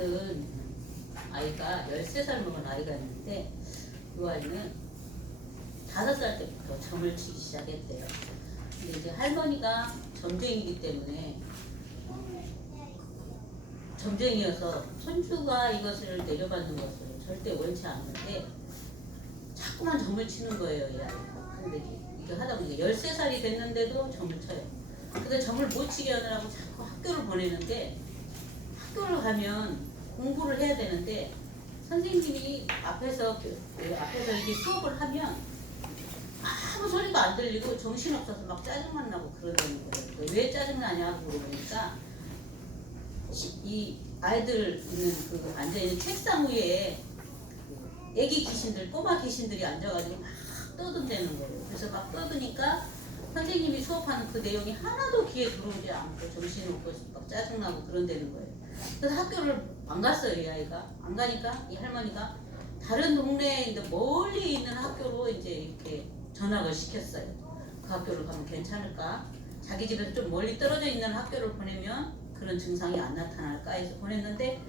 같은 아이가 13살 먹은 아이가 있는데 그 아이는 5살 때부터 점을 치기 시작했대요. 근데 이제 할머니가 점쟁이기 때문에 점쟁이여서 손주가 이것을 내려받는 것을 절대 원치 않는데 자꾸만 점을 치는 거예요, 이 아이가. 근데 이게 하다 보니까 13살이 됐는데도 점을 쳐요. 근데 점을 못 치게 하느라고 자꾸 학교를 보내는데 학교를 가면 공부를 해야 되는데 선생님이 앞에서 이게 수업을 하면 아무 소리가 안 들리고 정신없어서 막 짜증만 나고 그러는 거예요. 왜 짜증나냐고 물어보니까 이 아이들 있는 그 앉아있는 책상 위에 애기 귀신들, 꼬마 귀신들이 앉아가지고 막 떠든다는 거예요. 그래서 막 떠드니까 선생님이 수업하는 그 내용이 하나도 귀에 들어오지 않고 정신없고 막 짜증나고 그런다는 거예요. 그래서 학교를 안 갔어요, 이 아이가. 안 가니까 이 할머니가 다른 동네에 이제 멀리 있는 학교로 이제 이렇게 전학을 시켰어요. 그 학교를 가면 괜찮을까? 자기 집에서 좀 멀리 떨어져 있는 학교를 보내면 그런 증상이 안 나타날까 해서 보냈는데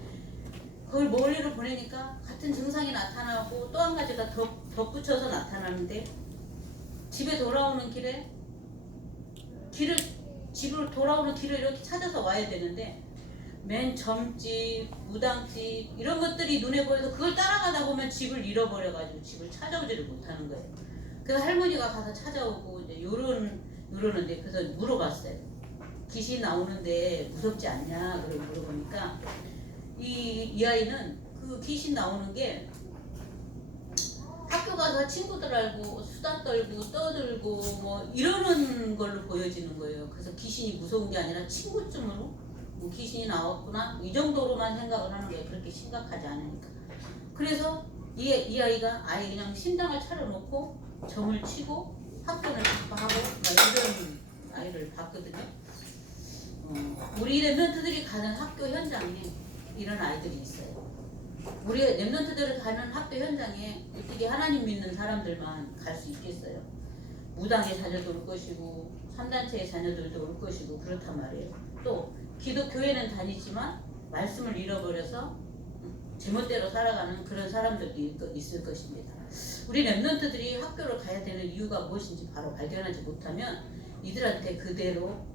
그걸 멀리로 보내니까 같은 증상이 나타나고 또 한 가지가 덧붙여서 나타나는데 집에 돌아오는 길에 집으로 돌아오는 길을 이렇게 찾아서 와야 되는데 맨 점집, 무당집 이런 것들이 눈에 보여서 그걸 따라가다 보면 집을 잃어버려가지고 집을 찾아오지를 못하는 거예요. 그래서 할머니가 가서 찾아오고 이제 요러는데 그래서 물어봤어요. 귀신 나오는데 무섭지 않냐? 그러고 물어보니까 이 아이는 그 귀신 나오는 게 학교 가서 친구들하고 수다 떨고 떠들고 뭐 이러는 걸로 보여지는 거예요. 그래서 귀신이 무서운 게 아니라 친구쯤으로 뭐 귀신이 나왔구나 이 정도로만 생각을 하는 거예요. 그렇게 심각하지 않으니까. 그래서 이 아이가 아예 그냥 심장을 차려놓고 점을 치고 학교를 하고 이런 아이를 봤거든요. 우리 랩런트들이 가는 학교 현장에 이런 아이들이 있어요. 우리 랩런트들이 가는 학교 현장에 어떻게 하나님 믿는 사람들만 갈 수 있겠어요? 무당의 자녀도 올 것이고 3단체의 자녀들도 올 것이고 그렇단 말이에요. 또 기독교회는 다니지만 말씀을 잃어버려서 제멋대로 살아가는 그런 사람들도 있을 것입니다. 우리 랩런트들이 학교를 가야 되는 이유가 무엇인지 바로 발견하지 못하면 이들한테 그대로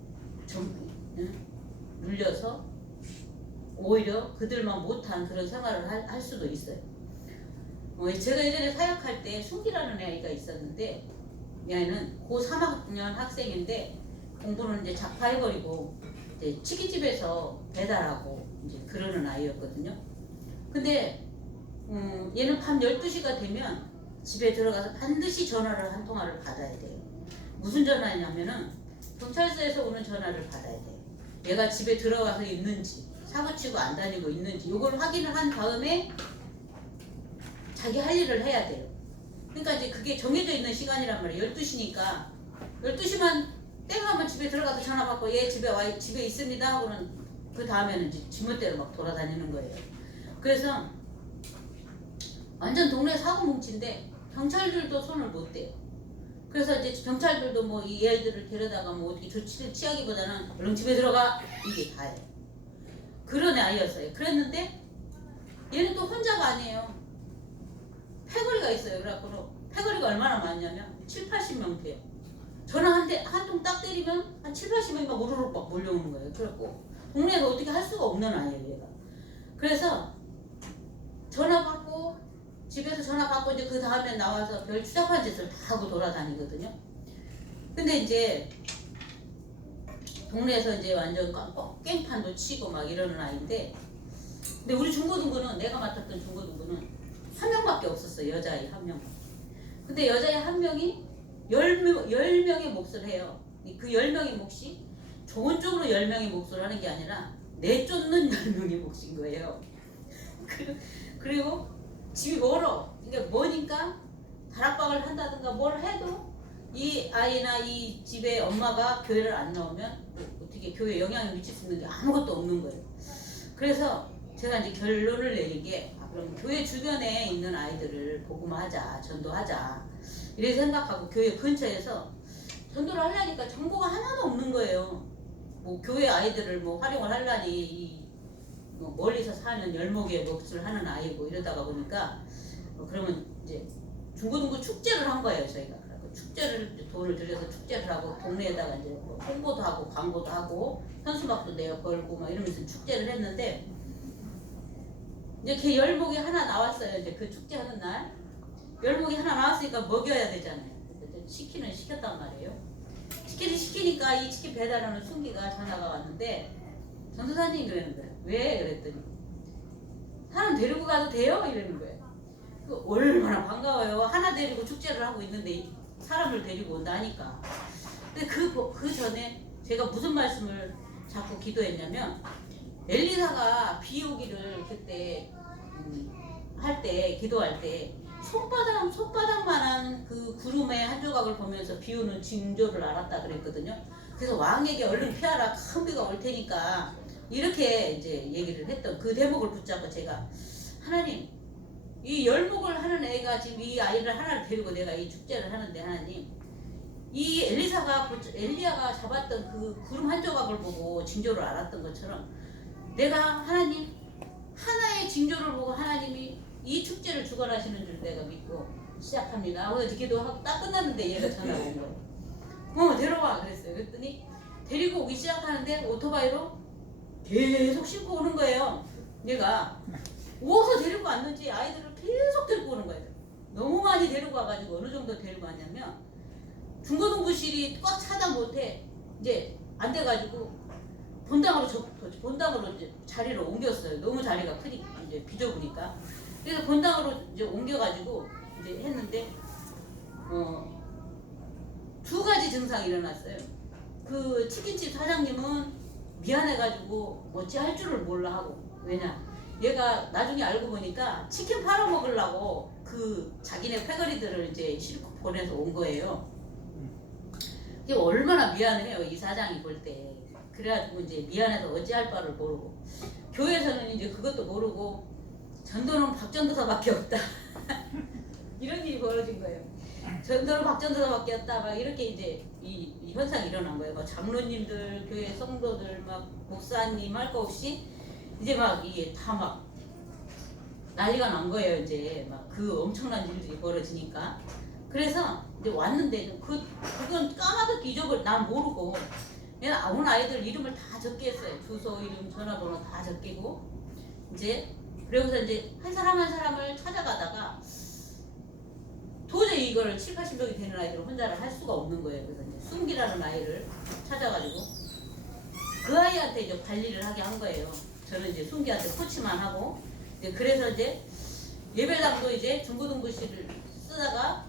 눌려서 오히려 그들만 못한 그런 생활을 할 수도 있어요. 제가 예전에 사역할 때 순기라는 아이가 있었는데 이 아이는 고 3학년 학생인데 공부는 이제 작파해버리고 이제 치킨집에서 배달하고 이제 그러는 아이였거든요. 근데 얘는 밤 12시가 되면 집에 들어가서 반드시 전화를 한 통화를 받아야 돼요. 무슨 전화냐면은 경찰서에서 오는 전화를 받아야 돼요. 얘가 집에 들어가서 있는지 사고치고 안 다니고 있는지 이걸 확인을 한 다음에 자기 할 일을 해야 돼요. 그러니까 이제 그게 정해져 있는 시간이란 말이에요. 12시니까 12시만 땡 하면 집에 들어가서 전화 받고 얘 집에 있습니다 하고는 그 다음에는 이제 지멋대로 막 돌아다니는 거예요. 그래서 완전 동네 사고 뭉친데 경찰들도 손을 못 대요. 그래서 이제 경찰들도 뭐 이 애들을 데려다가 뭐 어떻게 조치를 취하기보다는 얼른 집에 들어가 이게 다예요. 그런 아이였어요. 그랬는데 얘는 또 혼자가 아니에요. 패거리가 있어요. 그래갖고 패거리가 얼마나 많냐면 7, 80명 돼요. 전화 한 통 딱 때리면 한 7, 80명이 막 우르르 막 몰려오는 거예요. 그래갖고 동네에서 어떻게 할 수가 없는 아이예요, 얘가. 그래서 전화 받고 집에서 전화 받고 이제 그 다음에 나와서 별 추잡한 짓을 다 하고 돌아다니거든요. 근데 이제 동네에서 이제 완전 깽판도 치고 막 이러는 아이인데 근데 우리 중고등부는 내가 맡았던 중고등부는 한 명밖에 없었어요. 여자아이 한 명. 근데 여자아이 한 명이 10명의 몫을 해요. 그 10명의 몫이 좋은 쪽으로 10명의 몫을 하는 게 아니라 내쫓는 10명의 몫인 거예요. 그리고 집이 멀어. 그러니까 머니까 다락방을 한다든가 뭘 해도 이 아이나 이 집의 엄마가 교회를 안 나오면 어떻게 교회에 영향을 미칠 수 있는 게 아무것도 없는 거예요. 그래서 제가 이제 결론을 내린 게 그럼 교회 주변에 있는 아이들을 복음하자, 전도하자 이렇게 생각하고 교회 근처에서 전도를 하려니까 정보가 하나도 없는 거예요. 뭐 교회 아이들을 뭐 활용을 하려니 뭐 멀리서 사는 열목의 몫을 하는 아이고 이러다가 보니까 그러면 이제 중고등부 축제를 한 거예요 저희가. 그래서 축제를 돈을 들여서 축제를 하고 동네에다가 이제 뭐 홍보도 하고 광고도 하고 현수막도 내어 걸고 막 이러면서 축제를 했는데 이제 걔 열목이 하나 나왔어요. 이제 그 축제 하는 날 열목이 하나 나왔으니까 먹여야 되잖아요. 치킨을 시켰단 말이에요. 치킨을 시키니까 이 치킨 배달하는 순기가 전화가 왔는데 전도사님 그러는 거예요. 왜? 그랬더니 사람 데리고 가도 돼요? 이러는 거예요. 얼마나 반가워요. 하나 데리고 축제를 하고 있는데 사람을 데리고 온다니까. 근데 그 전에 제가 무슨 말씀을 자꾸 기도했냐면 엘리사가 비 오기를 그때 할 때 기도할 때 손바닥만한 그 구름의 한 조각을 보면서 비 오는 징조를 알았다 그랬거든요. 그래서 왕에게 얼른 피하라 큰 비가 올 테니까 이렇게 이제 얘기를 했던 그 대목을 붙잡고 제가 하나님 이 열목을 하는 애가 지금 이 아이를 하나를 데리고 내가 이 축제를 하는데 하나님 이 엘리야가 잡았던 그 구름 한 조각을 보고 징조를 알았던 것처럼 내가 하나님 하나의 징조를 보고 하나님이 이 축제를 주관하시는 줄 내가 믿고 시작합니다. 그래서 기도하고 딱 끝났는데 얘가 전화가 온 거예요. 데려와 그랬어요. 그랬더니 데리고 오기 시작하는데 오토바이로 계속 싣고 오는 거예요. 얘가 어디서 데리고 왔는지 아이들을 계속 데리고 오는 거예요. 너무 많이 데리고 와가지고 어느 정도 데리고 왔냐면 중고등부실이 꽉 차다 못해 이제 안 돼가지고 본당으로 이제 자리를 옮겼어요. 너무 자리가 크니까 이제 비좁으니까. 그래서 본당으로 이제 옮겨가지고 이제 했는데 두 가지 증상이 일어났어요. 그 치킨집 사장님은 미안해가지고 어찌할 줄을 몰라 하고 왜냐 얘가 나중에 알고 보니까 치킨 팔아먹으려고 그 자기네 패거리들을 이제 싣고 보내서 온 거예요. 이게 얼마나 미안해요 이 사장이 볼 때. 그래가지고 이제 미안해서 어찌할 바를 모르고 교회에서는 이제 그것도 모르고 전도는 박전도사밖에 없다 이런 일이 벌어진 거예요. 전도는 박전도사밖에 없다 막 이렇게 이제 이 현상이 일어난 거예요. 막 장로님들 교회 성도들 막 목사님 할 거 없이 이제 막 이게 다 막 난리가 난 거예요. 이제 막 그 엄청난 일들이 벌어지니까. 그래서 이제 왔는데 그건 까마득히 잊어버려. 난 모르고 내가 온 아이들 이름을 다 적게 했어요. 주소, 이름, 전화번호 다 적기고 이제 그러고서 이제 한 사람 한 사람을 찾아가다가 도저히 이걸 7, 80명이 되는 아이들을 혼자를 할 수가 없는 거예요. 그래서 이제 순기라는 아이를 찾아가지고 그 아이한테 이제 관리를 하게 한 거예요. 저는 이제 순기한테 코치만 하고 이제 그래서 이제 예배당도 이제 중고등부실을 쓰다가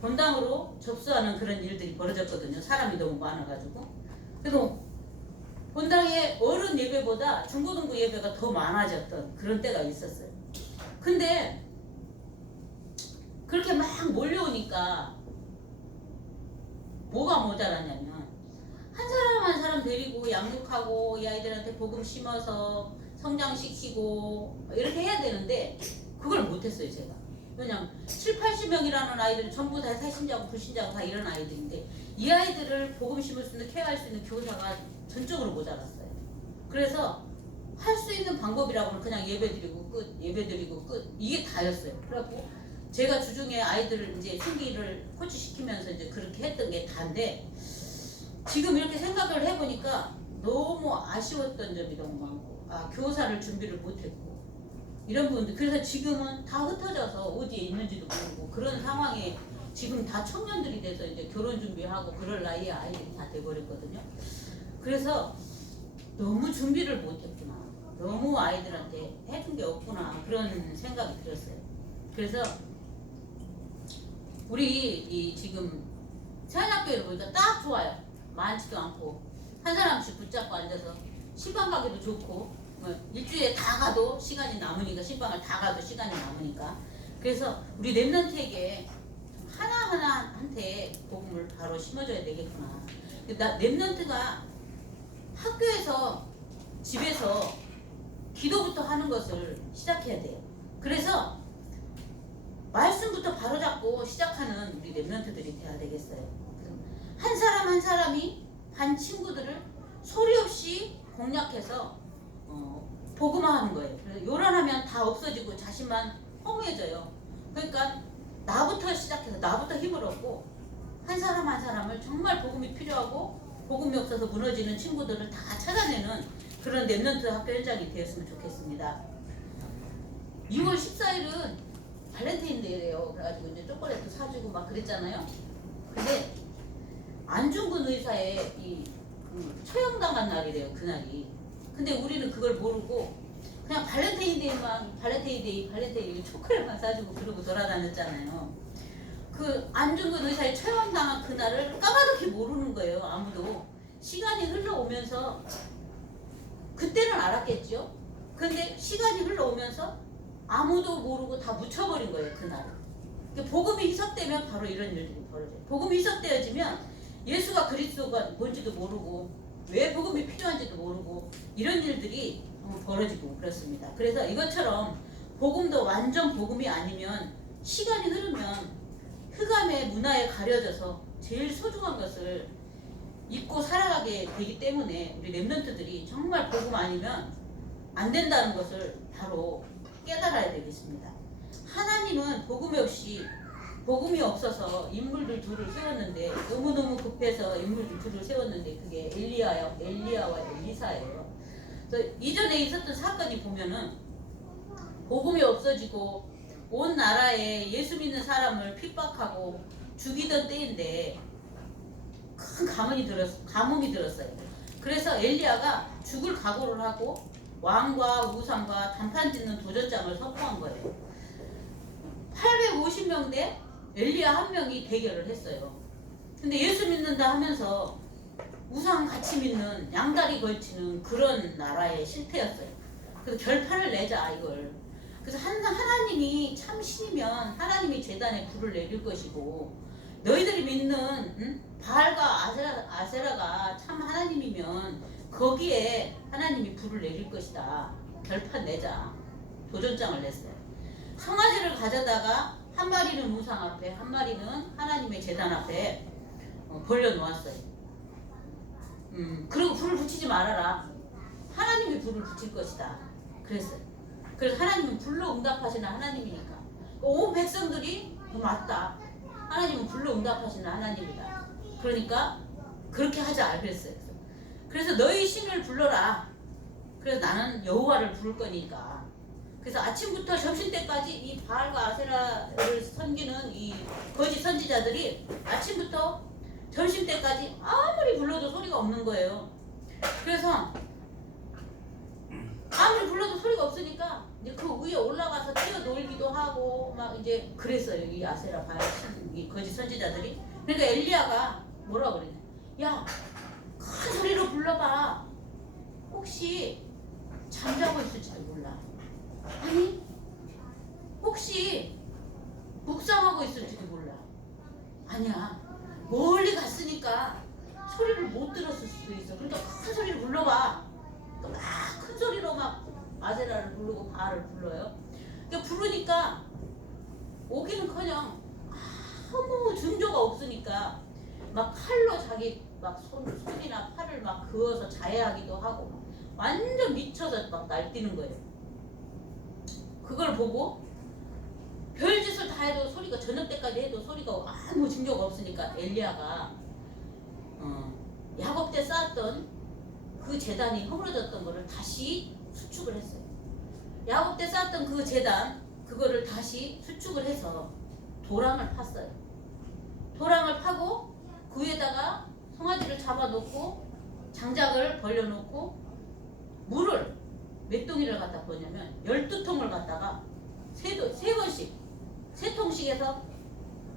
본당으로 접수하는 그런 일들이 벌어졌거든요. 사람이 너무 많아가지고. 그래서 본당의 어른 예배보다 중고등부 예배가 더 많아졌던 그런 때가 있었어요. 근데 그렇게 막 몰려오니까 뭐가 모자랐냐면 한 사람 한 사람 데리고 양육하고 이 아이들한테 복음 심어서 성장시키고 이렇게 해야 되는데 그걸 못했어요 제가. 왜냐면 7, 80명이라는 아이들은 전부 다 새신자고 불신자고 다 이런 아이들인데 이 아이들을 복음 심을 수 있는 케어할 수 있는 교사가 전적으로 모자랐어요. 그래서 할 수 있는 방법이라고는 그냥 예배드리고 끝 이게 다였어요. 그래갖고 제가 주중에 아이들을 이제 순기를 코치시키면서 이제 그렇게 했던 게 다인데 지금 이렇게 생각을 해보니까 너무 아쉬웠던 점이 너무 많고 교사를 준비를 못했고 이런 부분들. 그래서 지금은 다 흩어져서 어디에 있는지도 모르고 그런 상황에 지금 다 청년들이 돼서 이제 결혼 준비하고 그럴 나이에 아이들이 다 돼버렸거든요. 그래서 너무 준비를 못했구나. 너무 아이들한테 해준 게 없구나. 그런 생각이 들었어요. 그래서 우리 이 지금 세안학교를 보니까 딱 좋아요. 많지도 않고 한 사람씩 붙잡고 앉아서 시방 가기도 좋고 일주일에 다 가도 시간이 남으니까 신방을 다 가도 시간이 남으니까 그래서 우리 랩런트에게 하나하나한테 복음을 바로 심어줘야 되겠구나. 랩런트가 학교에서 집에서 기도부터 하는 것을 시작해야 돼요. 그래서 말씀부터 바로잡고 시작하는 우리 랩런트들이 돼야 되겠어요. 한 사람 한 사람이 반 친구들을 소리 없이 공략해서 복음화하는 거예요. 그래서 요란하면 다 없어지고 자신만 허무해져요. 그러니까 나부터 시작해서 나부터 힘을 얻고 한 사람 한 사람을 정말 복음이 필요하고 복음이 없어서 무너지는 친구들을 다 찾아내는 그런 랩런트 학교 현장이 되었으면 좋겠습니다. 6월 14일은 발렌타인데이래요. 그래가지고 이제 초콜릿도 사주고 막 그랬잖아요. 근데 안중근 의사의 처형당한 날이래요. 그날이. 근데 우리는 그걸 모르고 그냥 발렌타인데이 초콜릿만 사주고 그러고 돌아다녔잖아요. 그 안중근 의사의 처형당한 그날을 까마득히 모르는 거예요. 아무도. 시간이 흘러오면서 그때는 알았겠죠. 근데 시간이 흘러오면서 아무도 모르고 다 묻혀버린 거예요. 그날을. 복음이 희석되면 바로 이런 일들이 벌어져요. 복음이 희석되어지면 예수가 그리스도가 뭔지도 모르고 왜 복음이 필요한지도 모르고 이런 일들이 벌어지고 그렇습니다. 그래서 이것처럼 복음도 완전 복음이 아니면 시간이 흐르면 흑암의 문화에 가려져서 제일 소중한 것을 잊고 살아가게 되기 때문에 우리 랩런트들이 정말 복음 아니면 안 된다는 것을 바로 깨달아야 되겠습니다. 하나님은 복음이 없어서 인물들 둘을 세웠는데 너무너무 급해서 인물들 둘을 세웠는데 그게 엘리야와 엘리사예요. 그래서 이전에 있었던 사건이 보면은 복음이 없어지고 온 나라에 예수 믿는 사람을 핍박하고 죽이던 때인데 큰 가뭄이 들었어요. 그래서 엘리야가 죽을 각오를 하고 왕과 우상과 단판 짓는 도전장을 선포한 거예요. 850명 대 엘리야 한 명이 대결을 했어요. 근데 예수 믿는다 하면서 우상 같이 믿는 양다리 걸치는 그런 나라의 실태였어요. 그래서 결판을 내자 이걸. 그래서 하나님이 참 신이면 하나님이 제단에 불을 내릴 것이고 너희들이 믿는 바알과 아세라가 참 하나님이면 거기에 하나님이 불을 내릴 것이다. 결판 내자. 도전장을 냈어요. 송아지를 가져다가 한 마리는 우상 앞에 한 마리는 하나님의 제단 앞에 벌려놓았어요. 그리고 불을 붙이지 말아라. 하나님이 불을 붙일 것이다. 그랬어요. 그래서 하나님은 불로 응답하시는 하나님이니까 온 백성들이 맞다. 하나님은 불로 응답하시는 하나님이다. 그러니까 그렇게 하자 그랬어요. 그래서 너희 신을 불러라. 그래서 나는 여호와를 부를 거니까. 그래서 아침부터 점심 때까지 이 바알과 아세라를 섬기는 이 거짓 선지자들이 아침부터 점심 때까지 아무리 불러도 소리가 없는 거예요. 그래서 아무리 불러도 소리가 없으니까 이제 그 위에 올라가서 뛰어놀기도 하고 막 이제 그랬어요. 이 아세라 바알 이 거짓 선지자들이. 그러니까 엘리야가 뭐라 그러냐? 야, 큰 소리로 불러봐. 혹시 잠자고 있을지도 몰라. 아니, 혹시 묵상하고 있을지도 몰라. 아니야. 멀리 갔으니까 소리를 못 들었을 수도 있어. 그러니까 큰 소리를 불러봐. 막 큰 소리로 막 아세라를 부르고 바알을 불러요. 그러니까 부르니까 오기는커녕 아무 증조가 없으니까 막 칼로 자기 막 손이나 팔을 막 그어서 자해하기도 하고 완전 미쳐서 막 날뛰는 거예요. 그걸 보고 별짓을 다 해도 소리가 저녁 때까지 해도 소리가 아무 징조가 없으니까 엘리야가 야곱 때 쌓았던 그 제단이 허물어졌던 거를 다시 수축을 했어요. 야곱 때 쌓았던 그 제단 그거를 다시 수축을 해서 도랑을 팠어요. 도랑을 파고 그 위에다가 송아지를 잡아놓고 장작을 벌려놓고 물을 몇 동이를 갖다 부었냐면 12통을 갖다가 세 번씩 세 통씩 해서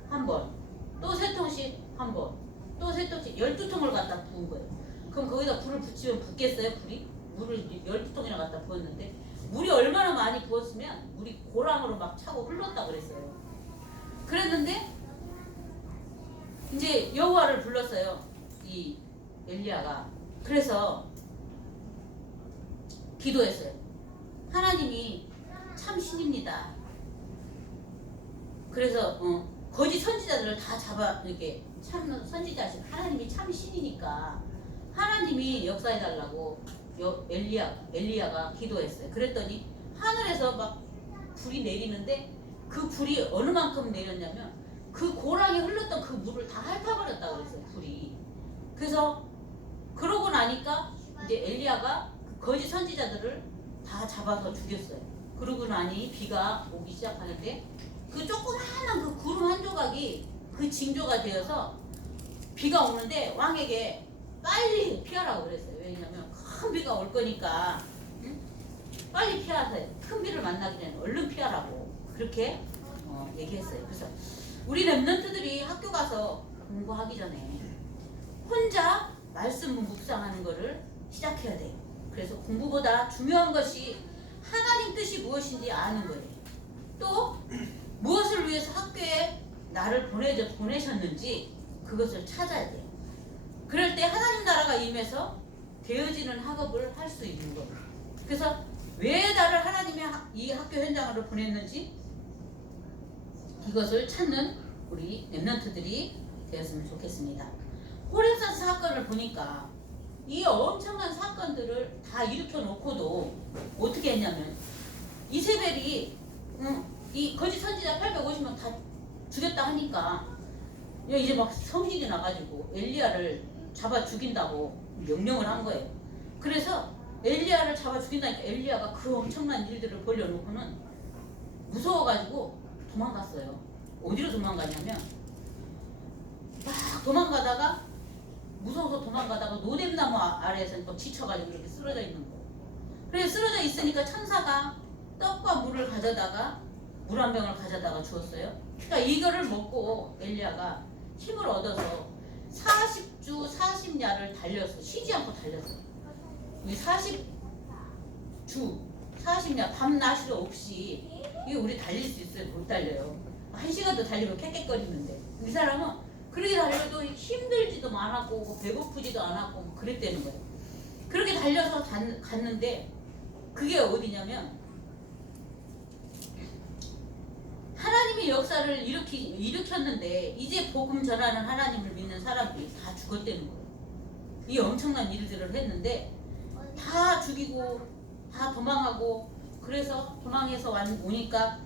한 번, 또 세 통씩 한 번, 또 세 통씩 12통을 갖다 부은 거예요. 그럼 거기다 불을 붙이면 붙겠어요? 물을 12통이나 갖다 부었는데 물이 얼마나 많이 부었으면 물이 고랑으로 막 차고 흘렀다 그랬어요. 그랬는데 이제 여호와를 불렀어요. 이 엘리야가. 그래서 기도했어요. 하나님이 참 신입니다. 그래서 거짓 선지자들을 다 잡아 이렇게 참 선지자신 하나님이 참 신이니까 하나님이 역사해달라고 엘리야가 기도했어요. 그랬더니 하늘에서 막 불이 내리는데 그 불이 어느 만큼 내렸냐면 그 고랑에 흘렀던 그 물을 다 핥아버렸다 그랬어요. 불이. 그래서 그러고 나니까 이제 엘리야가 그 거짓 선지자들을 다 잡아서 죽였어요. 그러고 나니 비가 오기 시작하는데 그 조그마한 그 구름 한 조각이 그 징조가 되어서 비가 오는데 왕에게 빨리 피하라고 그랬어요. 왜냐면 큰 비가 올 거니까 응? 빨리 피하세요. 큰 비를 만나기 전에 얼른 피하라고 그렇게 얘기했어요. 그래서 우리 랩런트들이 학교 가서 공부하기 전에 혼자 말씀 묵상하는 거를 시작해야 돼요. 그래서 공부보다 중요한 것이 하나님 뜻이 무엇인지 아는 거예요. 또 무엇을 위해서 학교에 나를 보내셨는지 그것을 찾아야 돼요. 그럴 때 하나님 나라가 임해서 되어지는 학업을 할 수 있는 거예요. 그래서 왜 나를 하나님의 이 학교 현장으로 보냈는지 이것을 찾는 우리 랩런트들이 되었으면 좋겠습니다. 호렙산 사건을 보니까 이 엄청난 사건들을 다 일으켜 놓고도 어떻게 했냐면 이세벨이 이 거짓 선지자 850명 다 죽였다 하니까 이제 막 성질이 나가지고 엘리야를 잡아 죽인다고 명령을 한 거예요. 그래서 엘리야를 잡아 죽인다니까 엘리야가 그 엄청난 일들을 벌려놓고는 무서워가지고 도망갔어요. 어디로 도망갔냐면 막 도망가다가 무서워서 도망가다가 노뎀나무 아래에서 또 지쳐가지고 이렇게 쓰러져 있는 거예요. 그래서 쓰러져 있으니까 천사가 떡과 물을 가져다가 물 한 병을 가져다가 주었어요. 그러니까 이거를 먹고 엘리야가 힘을 얻어서 40주 40야를 달렸어. 쉬지 않고 달렸어. 이 40주 40야 밤낮이 없이 이게 우리 달릴 수 있어요? 못 달려요. 1시간도 달리고 캑캑거리는데 이 사람은 그렇게 달려도 힘들지도 않았고 배고프지도 않았고 그랬다는 거예요. 그렇게 달려서 갔는데 그게 어디냐면 하나님의 역사를 일으켰는데 이제 복음 전하는 하나님을 믿는 사람들이 다 죽었다는 거예요. 이 엄청난 일들을 했는데 다 죽이고 다 도망하고 그래서 도망해서 오니까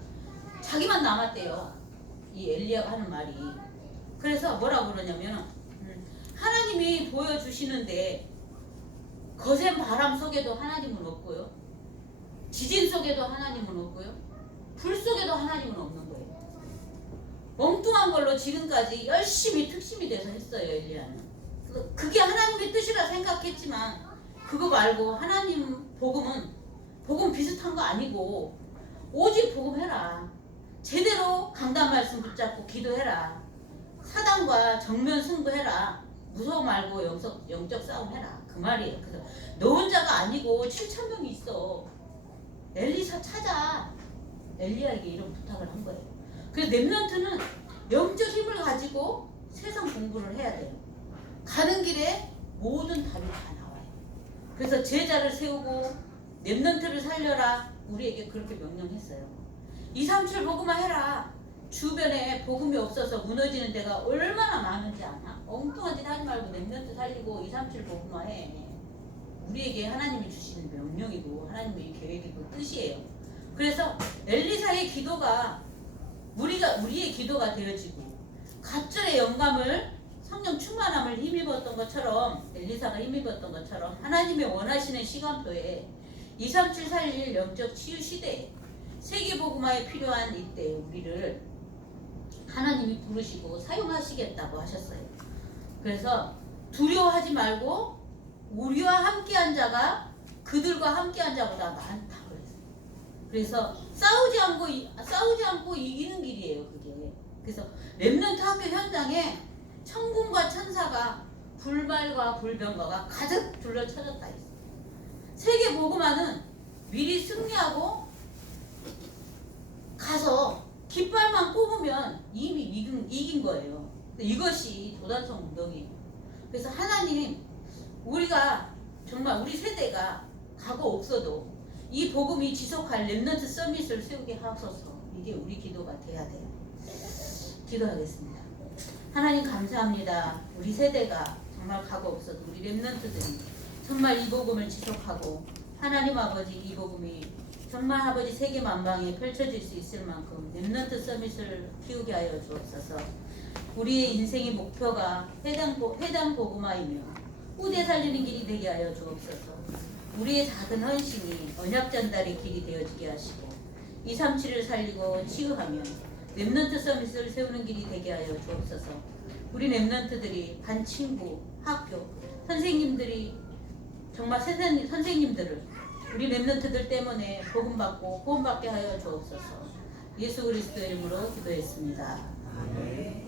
자기만 남았대요. 이 엘리야가 하는 말이. 그래서 뭐라고 그러냐면 하나님이 보여주시는데 거센 바람 속에도 하나님은 없고요. 지진 속에도 하나님은 없고요. 불 속에도 하나님은 없는 거예요. 엉뚱한 걸로 지금까지 열심히 특심이 돼서 했어요. 엘리야는. 그게 하나님의 뜻이라 생각했지만 그거 말고 하나님 복음 비슷한 거 아니고 오직 복음해라. 제대로 강단 말씀 붙잡고 기도해라. 사단과 정면 승부해라. 무서워 말고 영적 싸움 해라. 그 말이에요. 그래서 너 혼자가 아니고 7,000명이 있어. 엘리사 찾아. 엘리야에게 이런 부탁을 한 거예요. 그래서 랩런트는 영적 힘을 가지고 세상 공부를 해야 돼요. 가는 길에 모든 답이 다 나와요. 그래서 제자를 세우고 랩런트를 살려라. 우리에게 그렇게 명령했어요. 237 복음만 해라. 주변에 복음이 없어서 무너지는 데가 얼마나 많은지 아나? 엉뚱한 짓 하지 말고 랩런트 살리고 237 복음만 해. 우리에게 하나님이 주시는 명령이고 하나님의 계획이고 뜻이에요. 그래서 엘리사의 기도가 우리의 기도가 되어지고 갑절의 영감을 성령 충만함을 힘입었던 것처럼 엘리사가 힘입었던 것처럼 하나님의 원하시는 시간표에 237 살릴 영적 치유 시대에 세계복음화에 필요한 이때 우리를 하나님이 부르시고 사용하시겠다고 하셨어요. 그래서 두려워하지 말고 우리와 함께한 자가 그들과 함께한 자보다 많다고 그랬어요. 그래서 싸우지 않고 이기는 길이에요. 그게. 그래서 렘넌트 학교 현장에 천군과 천사가 불말과 불병거가 가득 둘러쳐졌다 했어요. 세계 복음화는 미리 승리하고 가서 깃발만 꼽으면 이미 이긴 거예요. 이것이 도단성 운동이에요. 그래서 하나님 우리가 정말 우리 세대가 각오 없어도 이 복음이 지속할 렘넌트 서밋을 세우게 하소서. 이게 우리 기도가 돼야 돼요. 기도하겠습니다. 하나님 감사합니다. 우리 세대가 정말 각오 없어도 우리 렘넌트들이 정말 이 복음을 지속하고 하나님 아버지 이 복음이 정말 아버지 세계 만방에 펼쳐질 수 있을 만큼 렘넌트 서밋을 키우게 하여 주옵소서. 우리의 인생의 목표가 회당 복음화이며 후대 살리는 길이 되게 하여 주옵소서. 우리의 작은 헌신이 언약 전달의 길이 되어지게 하시고 237을 살리고 치유하며 렘넌트 서밋을 세우는 길이 되게 하여 주옵소서. 우리 렘넌트들이 반 친구, 학교, 선생님들이 정말 선생님들을 우리 렘넌트들 때문에 복음받고 구원받게 하여 주옵소서. 예수 그리스도 이름으로 기도했습니다. 아멘.